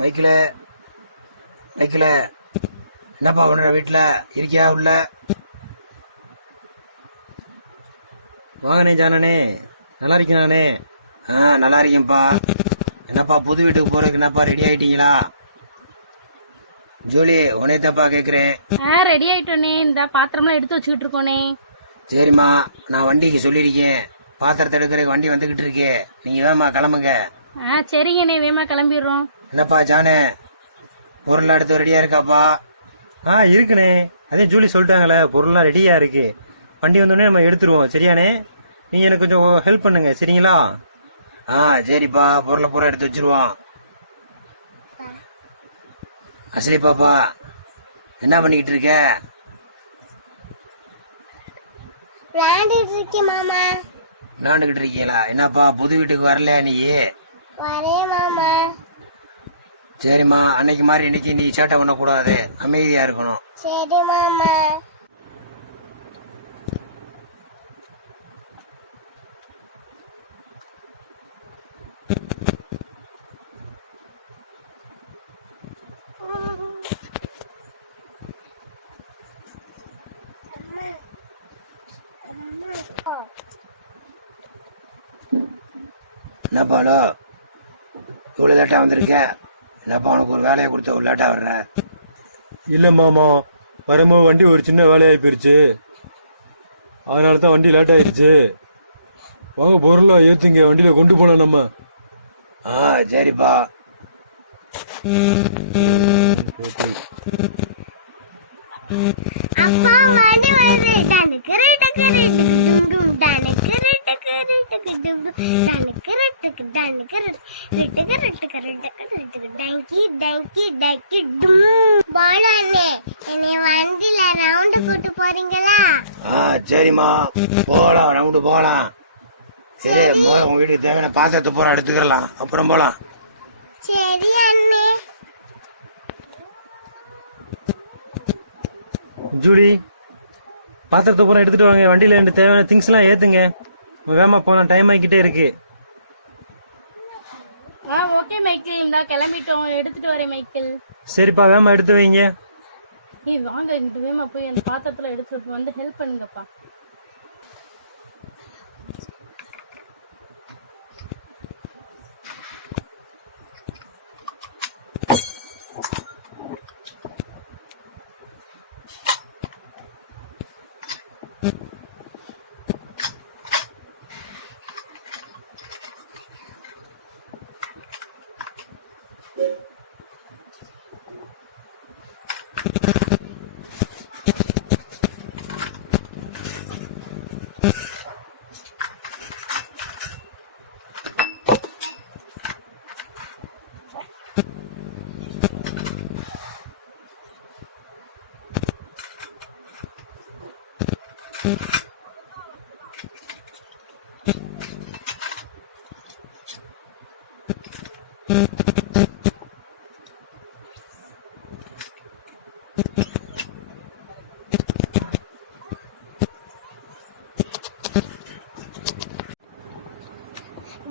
மைக்கில் மைக்கில் என்னப்பா பண்ணுற? வீட்டில் இருக்கியா? உள்ள வாங்கண்ணே ஜானனே, நல்லா இருக்கீங்கண்ணே? நல்லா இருக்கேன்ப்பா. என்னப்பா புது வீட்டுக்கு போறதுக்கு என்னப்பா ரெடி ஆயிட்டீங்களா? ஜூலி உனையத்தப்பா கேட்குறேன். ரெடி ஆயிட்டோனே, இந்த பாத்திரம்லாம் எடுத்து வச்சுக்கிட்டு இருக்கோனே. சரிம்மா, நான் வண்டிக்கு சொல்லியிருக்கேன். பாத்திரத்தை எடுக்கிறதுக்கு வண்டி வந்துகிட்டு இருக்கே, நீங்க வேமா கிளம்புங்க. சரிங்கண்ணே, வேமா கிளம்பிடுறோம். என்னப்பா ஜானே, பொருள்லாம் எடுத்து ரெடியா இருக்காப்பா? இருக்குண்ணே, அதே ஜூலி சொல்லிட்டாங்களே, பொருள்லாம் ரெடியா இருக்கு. வண்டி வந்தோடனே நம்ம எடுத்துருவோம். சரியானே? நீங்க எனக்கு கொஞ்சம் ஹெல்ப் பண்ணுங்க, சரிங்களா? சரிப்பா, பொருளை பூரா எடுத்து வச்சிருவோம். அசலி பாப்பா, என்ன பண்ணிக்கிட்டு இருக்க? மாமா. விளையாண்டுகிட்டு இருக்கீங்களா? என்னப்பா புது வீட்டுக்கு வரல நீ? வரேன் மாமா. சரிம்மா, அன்னைக்கு மாதிரி இன்னைக்கு நீ சேட்டை பண்ணக்கூடாது, அமைதியா இருக்கணும். சரி மாமா. என்னப்பாடோ இவ்வளவு லேட்டா வந்திருக்க? என்னப்பா உனக்கு ஒரு வேலையை கொடுத்த ஒரு லேட்டா வர்ற? இல்ல மாமா, வரும்போது வண்டி ஒரு சின்ன வேலையாகி போயிருச்சு, அதனால தான் வண்டி லேட் ஆயிடுச்சு. வாங்க பொருளை ஏத்துங்க, வண்டியில கொண்டு போலாம் நம்ம. சரிப்பா. அப்பா வண்டி வருது. டனுக்கு ரெட்டுக்கு ரெட்டுக்கு டும் டனுக்கு ரெட்டுக்கு ரெட்டுக்கு டும் டனுக்கு ரெட்டுக்கு டனுக்கு ரெட்டுக்கு ரெட்டுக்கு ரெட்டுக்கு ரெட்டுக்கு டங்கி டங்கி டங்கி டும். போலானே, என்னை வண்டியில ரவுண்ட் கூட்டு போறீங்களா? சரிம்மா, போலாம், ரவுண்டு போலாம். சரி, உங்க வீட்டுக்கு தேவையான பாத்திரத்தை பூரா எடுத்துக்கலாம், அப்புறம் போலாம். சரி அண்ணே. ஜூலி, பாத்திரத்தை பூரா எடுத்துட்டு வாங்க, வண்டியில ரெண்டு தேவையான திங்ஸ் எல்லாம் ஏத்துங்க. வேகமா போலாம், டைம் ஆகிக்கிட்டே இருக்கு. ஓகே மைக்கிள், இந்த கிளம்பிட்டோம், எடுத்துட்டு வரேன் மைக்கிள். சரிப்பா, வேகமா எடுத்து வைங்க. வாங்க, இங்கிட்டு வேகமா போய் அந்த பாத்திரத்துல எடுத்து வந்து ஹெல்ப் பண்ணுங்கப்பா.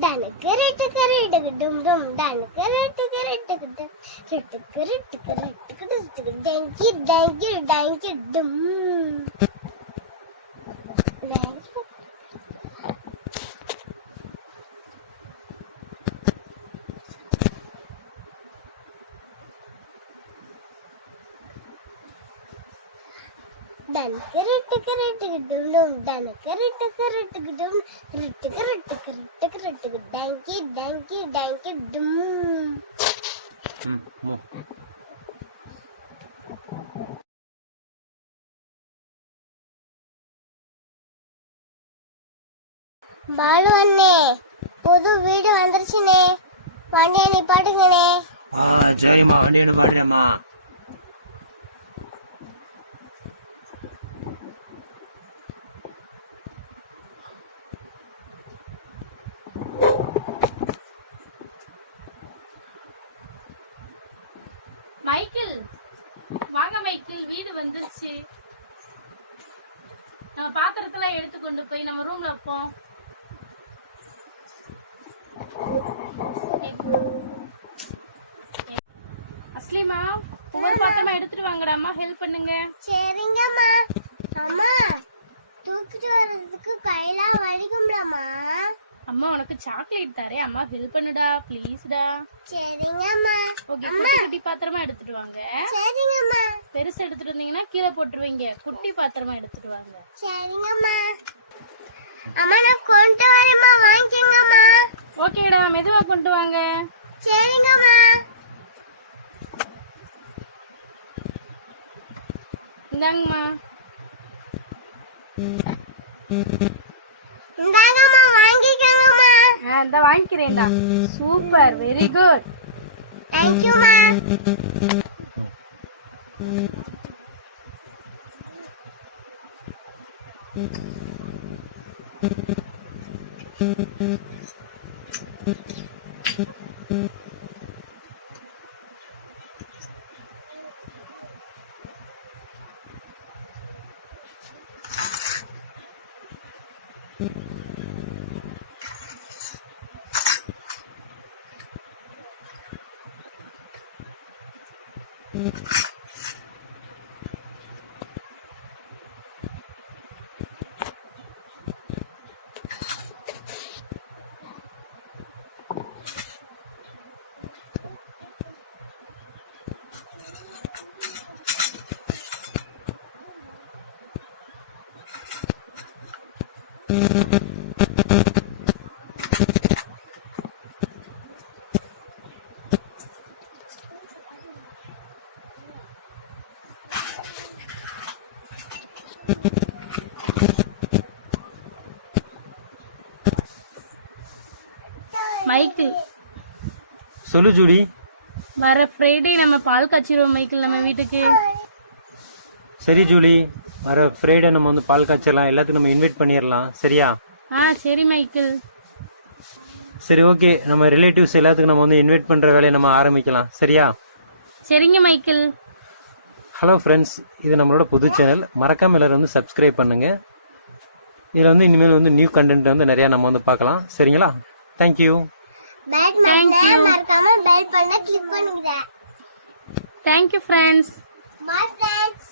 டனுக்கு ரெட்டுக்கு ரெட்டுக்கு டும் டும் டனுக்கு ரெட்டுக்கு ரெட்டுக்கு டும் ரெட்டுக்கு ரெட்டுக்கு ரெட்டுக்கு ரெட்டுக்கு டங்கி டங்கி டங்கி டும். டனுக்கு ரெட்டுக்கு ரெட்டுக்கு டும் டும் டனுக்கு ரெட்டுக்கு ரெட்டுக்கு டும் ரெட்டுக்கு ரெட்டுக்கு ரெட்டுக்கு ரெட்டுக்கு டங்கி டங்கி டங்கி டும். பாலு அண்ணே, புது வீடு வந்துருச்சுனே, வண்டியை நிப்பாட்டுங்கண்ணே. சரிம்மா, வண்டியை நிப்பாட்டுறேம்மா. மைக்கிள், வாங்க மைக்கிள், வீடு வந்துருச்சு. நம்ம பாத்திரத்தெல்லாம் எடுத்து கொண்டு போய் நம்ம ரூம்ல வைப்போம். தஸ்லிமா ஒவ்வொரு பாத்திரமா எடுத்துட்டு வாங்கடாமா, ஹெல்ப் பண்ணுங்க. சரிங்கம்மா. அம்மா தூக்கிட்டு வர்றதுக்கு கையெல்லாம் வலிக்கும்லம்மா. அம்மா உனக்கு சாக்லேட் தரேன், அம்மா ஹெல்ப் பண்ணுடா ப்ளீஸ்டா. சரிங்கம்மா. ஓகே, குட்டி குட்டி பாத்திரமா எடுத்துட்டு வாங்க. சரிங்கம்மா. பெருசு எடுத்துட்டு வந்தீங்கன்னா கீழே போட்டுருவீங்க. குட்டி பாத்திரமா எடுத்துட்டு வாங்க. சரிங்கம்மா. அம்மா நான் கொண்டு வரேம்மா, வாங்கிக்கங்கம்மா. ஓகேடா, மெதுவா கொண்டு வாங்க. சரிங்கம்மா. இந்தாங்கம்மா. இந்தாங்கம்மா, வாங்கிக்கங்கம்மா. இந்த வாங்கிக்கிறேன்டா. Super, very good. தேங்க்யூம்மா. மைக்கிள், சொல்லு ஜூலி. வர ஃப்ரைடே நம்ம பால் காய்ச்சிடுவோம் மைக்கிள், நம்ம வீட்டுக்கு. சரி ஜூலி, வர ஃப்ரைடே நம்ம வந்து பால் காய்ச்சலாம், எல்லாத்துக்கும் நம்ம இன்வைட் பண்ணிடலாம். சரியா? சரி மைக்கிள். சரி, ஓகே. நம்ம ரிலேட்டிவ்ஸ் எல்லாத்துக்கும் நம்ம வந்து இன்வைட் பண்ற வேலையை நம்ம ஆரம்பிக்கலாம். சரியா? சரிங்க மைக்கிள். ஹலோ ஃப்ரெண்ட்ஸ், இது நம்மளோட புது சேனல். மறக்காம எல்லாரும் வந்து சப்ஸ்கிரைப் பண்ணுங்க. இதில் வந்து இனிமேல் வந்து நியூ கண்டென்ட் வந்து நிறையா நம்ம வந்து பார்க்கலாம். சரிங்களா? தேங்க்யூ. மறக்காம பெல் பண்ண கிளிக் பண்ணுங்க. Thank you friends. Bye friends.